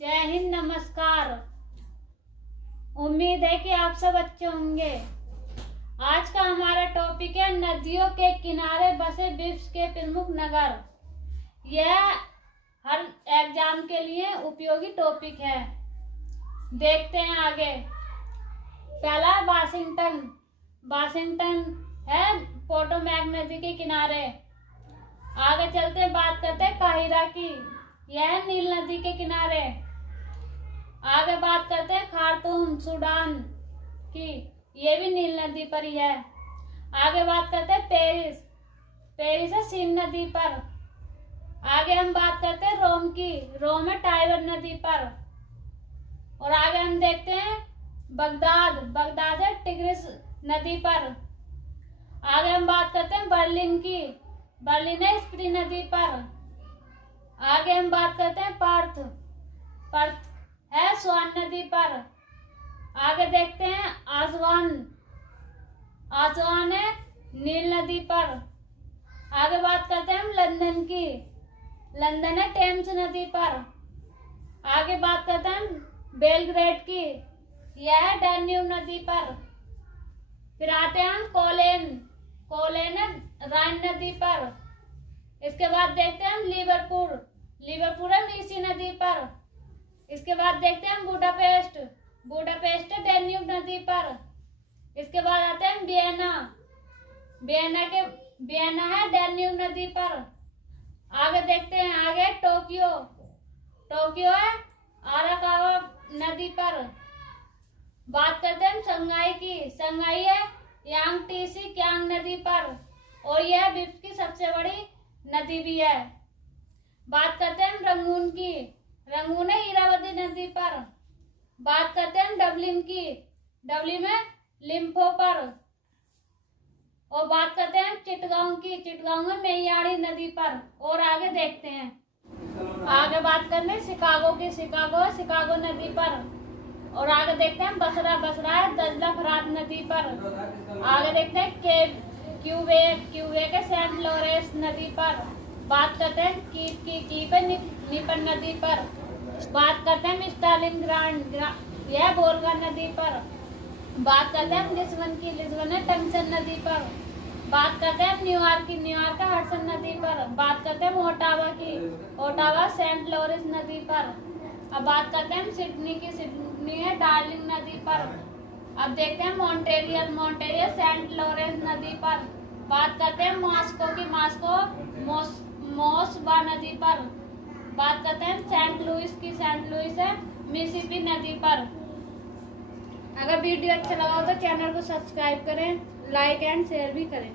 जय हिंद, नमस्कार। उम्मीद है कि आप सब अच्छे होंगे। आज का हमारा टॉपिक है नदियों के किनारे बसे विश्व के प्रमुख नगर। यह हर एग्जाम के लिए उपयोगी टॉपिक है। देखते हैं आगे। पहला वाशिंगटन। वाशिंगटन है पोटोमैक नदी के किनारे। आगे चलते बात करते हैं काहिरा की। यह नील नदी के किनारे। आगे बात करते हैं खार्तूम सूडान की। ये भी नील नदी पर ही है। आगे बात करते हैं पेरिस। पेरिस है सीन नदी पर। आगे हम बात करते हैं रोम की। रोम है टाइबर नदी पर। और आगे हम देखते हैं बगदाद। बगदाद है टिग्रिस नदी पर। आगे हम बात करते हैं बर्लिन की। बर्लिन है स्प्री नदी पर। आगे हम बात करते हैं पर्थ। पर्थ है स्वान नदी पर। आगे देखते हैं आसवान। आसवान है नील नदी पर। आगे बात करते हैं हम लंदन की। लंदन है टेम्स नदी पर। आगे बात करते हैं हम बेलग्रेड की। यह है डैन्यूब नदी पर। फिर आते हैं हम कोलेन। कोलेन है राइन नदी पर। इसके बाद देखते हैं हम लिवरपूल। लिवरपूल है मीसी नदी पर। इसके बाद देखते हैं हम बुडापेस्ट। बुडापेस्ट है डैन्यूब नदी पर। इसके बाद आते हैं वियना। वियना है डैन्यूब नदी पर। आगे देखते हैं आगे टोक्यो। टोक्यो है आराकावा नदी पर। बात करते हैं हम शंघाई की। शंघाई है यांगटीसी क्यांग नदी पर। और यह विश्व की सबसे बड़ी नदी भी है। बात करते हैं हम रंगून की। रंगून है इरावती नदी पर। बात करते हैं हम डबलिन की। डबलिन में लिम्फो पर। और बात करते हैं हम चिटगांव की। चिटगांव है मेयाड़ी नदी पर। और आगे देखते हैं आगे बात करने शिकागो की। शिकागो है शिकागो नदी पर। और आगे देखते हैं बसरा। बसरा है दजला फरात नदी पर। आगे देखते हैं क्यूबे के सेंट लॉरेंस नदी पर। बात करते हैं कीप की। कीप है निपन नदी पर। बात करते हैं स्टालिन ग्रांड। यह बोलगा नदी पर। बात करते हैं लिस्बन की। लिस्बन है टंगसन नदी पर। बात करते हैं न्यूयॉर्क की। न्यूयॉर्क है हडसन नदी पर। बात करते हैं ओटावा की। ओटावा सेंट लॉरेंस नदी पर। अब बात करते हैं सिडनी की। सिडनी है डार्लिंग नदी पर। अब देखते हैं मॉन्टेरियल। मॉन्टेरियल सेंट लॉरेंस नदी पर। बात करते हैं मॉस्को की। मॉस्को मोस्बा नदी पर। बात करते हैं सेंट लुइस की। सेंट लुइस है मिसिसिपी नदी पर। अगर वीडियो अच्छा लगा हो तो चैनल को सब्सक्राइब करें, लाइक एंड शेयर भी करें।